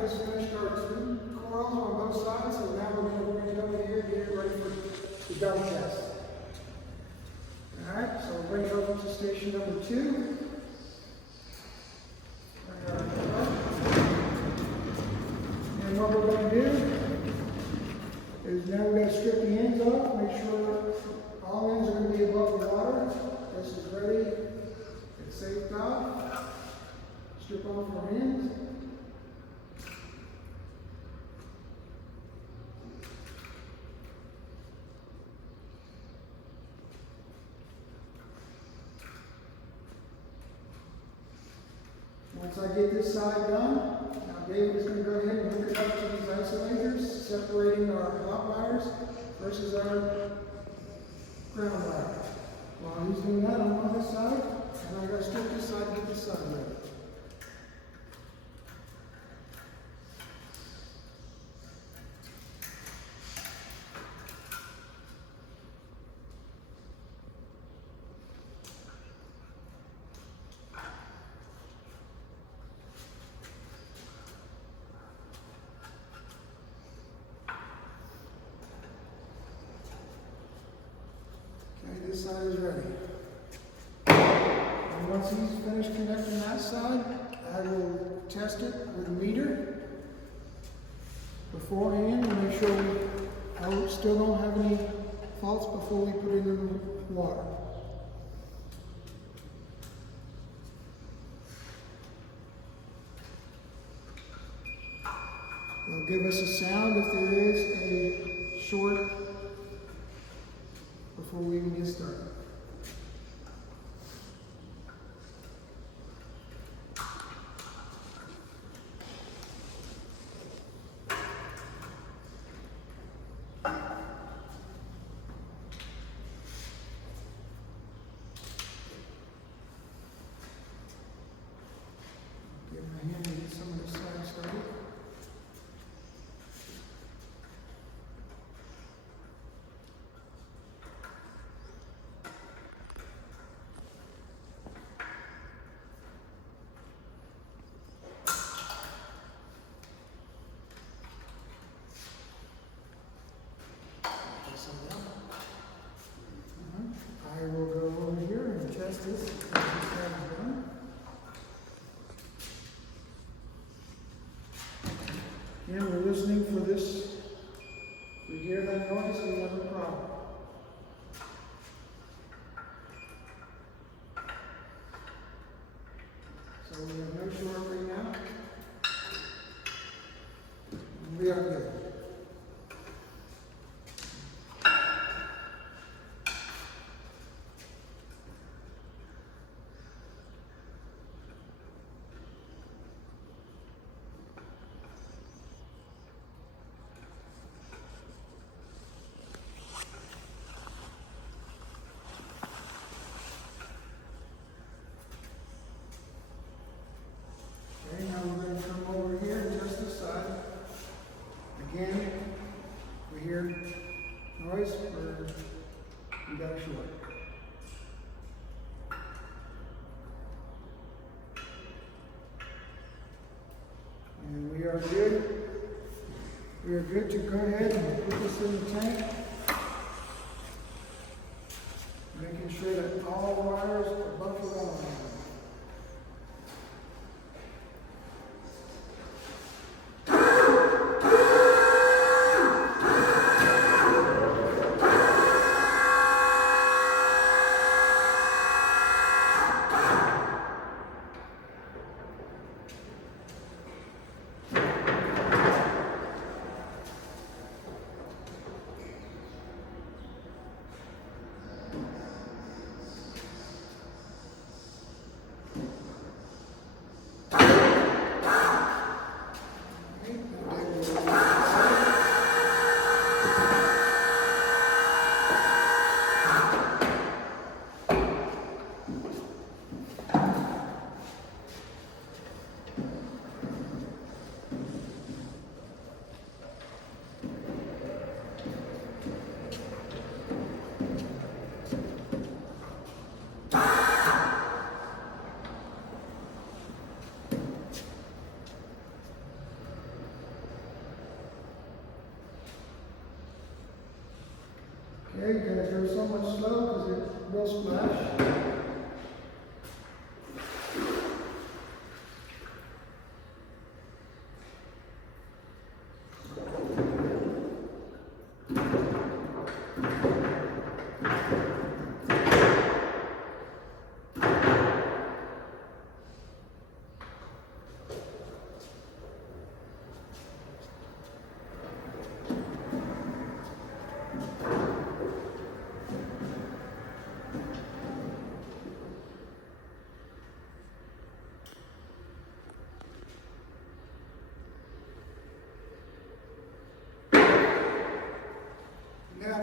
we just finished our 2 coils on both sides, so now we're going to bring it over here and get it ready for the dump test. Alright, so we'll bring it over to station number 2. And what we're going to do is now we're going to strip the ends off, make sure all ends are going to be above the water. This is ready. It's safe off. Strip off our ends. Once I get this side done, now David is going to go ahead and hook it up to these isolators, separating our hot wires versus our ground wire. While he's doing that, I'm on this side, and I got to strip this side and get this side ready. This side is ready. And once he's finished connecting that side, I will test it with a meter beforehand and make sure I still don't have any faults before we put it in the water. It'll give us a sound if there is a short before we even get started. Give my hand and get some of this side started. I will go over here and test this as this is done. Again, we're listening for this. If we hear that noise, we have a problem. So we have no short right now. And we are good. Okay, now we're going to come over here and test this side. Again, we hear noise where we got a short. And we are good. We are good to go ahead and put this in the tank. Making sure that all wires are buffered on.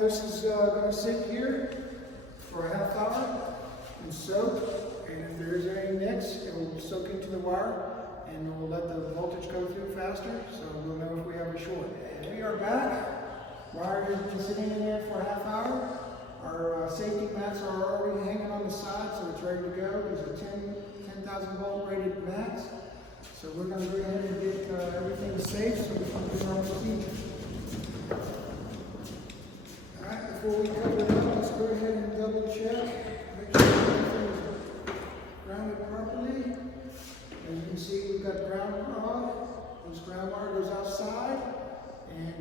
this is going to sit here for a half hour and soak. And if there's any nicks, it will soak into the wire and it will let the voltage go through faster. So we'll know if we have a short. And we are back. Wire has been sitting in there for a half hour. Our safety mats are already hanging on the side, so it's ready to go. There's a 10,000 volt rated mats. So we're going to go ahead and get everything safe so we can do our procedure. Alright, before we cover it up, let's go ahead and double check. Make sure everything is grounded properly. As you can see, we've got ground rod. This ground wire goes outside and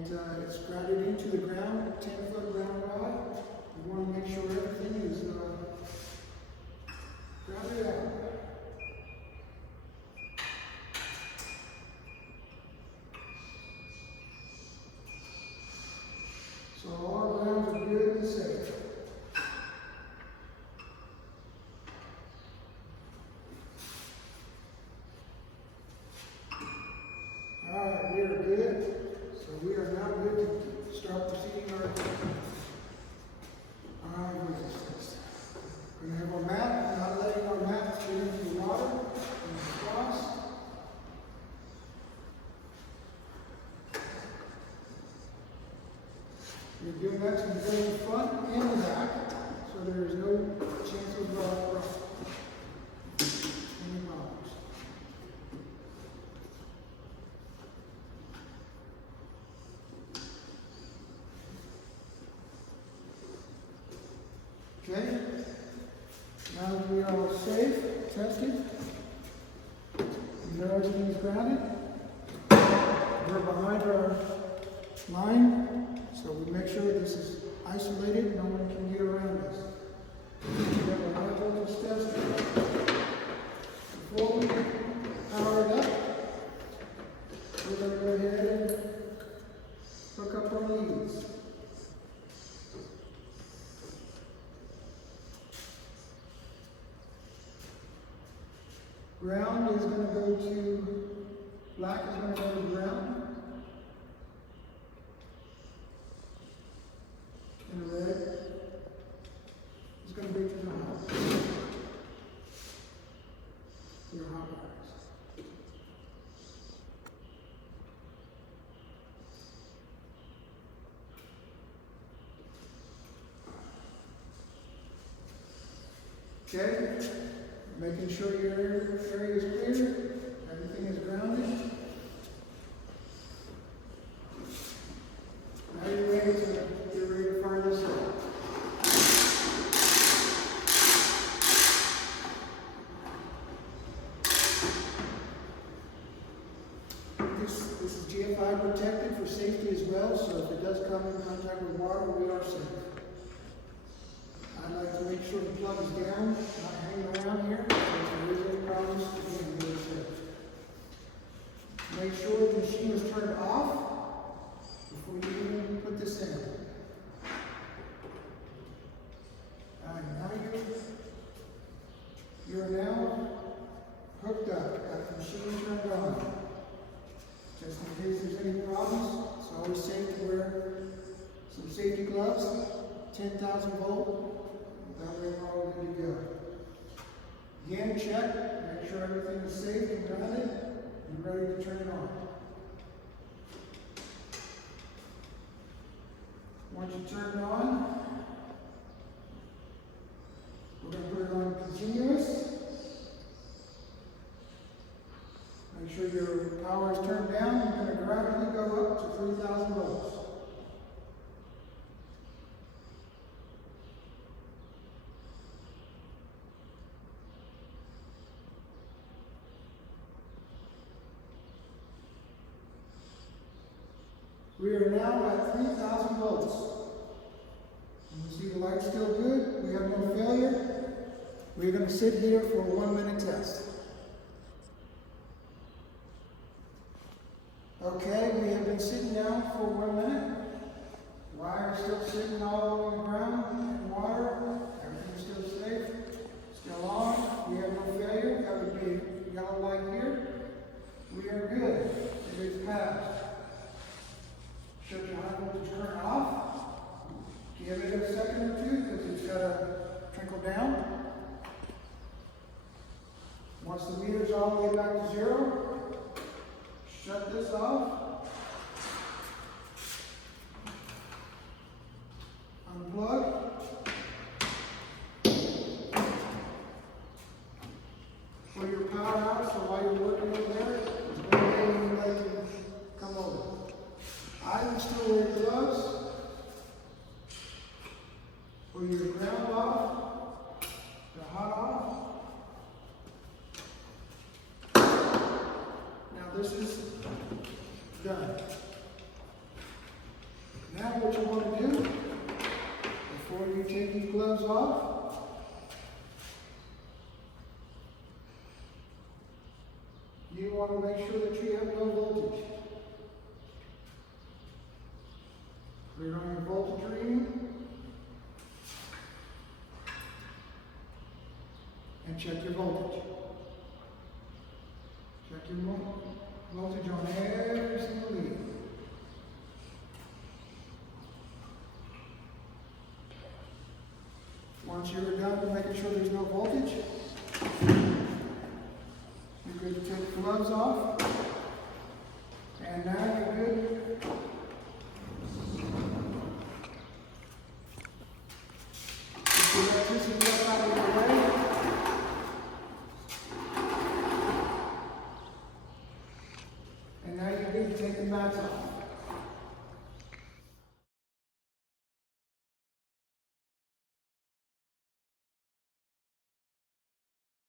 it's grounded into the ground, 10-foot ground rod. We want to make sure everything is grounded out. So all our grounds are good and safe. Alright, we are good. So we are now good to start proceeding our we're going to have our mat, not letting our mat get into the water and across. You're doing that to both the front and the back, so there is no chance of any problems. Okay, now that we are all safe, tested, we know everything is grounded. We're behind our line, so we make sure this is isolated, no one can get around us. We have a high voltage tester. Before we power it up, we're going to go ahead and hook up our leads. Ground is going to go to, black is going to go to ground. And the red is going to be to the hot. Your hot wires. Okay, making sure your area is clear, everything is grounded. Now you're ready to fire this up. This is GFI protected for safety as well, so if it does come in contact with water, we are safe. I like to make sure the plug is down, not hanging around here, so if there is any problems, again, we're safe. Make sure the machine is turned off before you even put this in. Alright, now you're now hooked up, got the machine turned on. Just in case there's any problems, it's always safe to wear some safety gloves, 10,000 volt. That way we're all good to go. Again, check, make sure everything is safe and grounded, and ready to turn it on. Once you turn it on, we're going to put it on continuous. Make sure your power is turned down. You're going to gradually go up to 3,000 volts. We are now at 3,000 volts. You see the light's still good. We have no failure. We're going to sit here for a 1-minute test. Okay, we have been sitting down for 1 minute. Wire is still sitting all on the ground in water. Everything's still safe. Still on. We have no failure. That would be a yellow light here. We are good. It is passed. Shut your high voltage current off. Once the meter's all the way back to 0, shut this off. Unplug. For your power out, so while you're working over there, anybody can come over. I would still wear gloves. For your ground off, the hot off. Now this is done. Now what you want to do, before you take these gloves off, you want to make sure that you have no voltage. Put it on your voltage reading. And check your voltage. Check your voltage on every single lead. Once you're done with making sure there's no voltage, you could take the gloves off, and now you're good. Get the electricity up out of your way. And now you're good to take the mats off.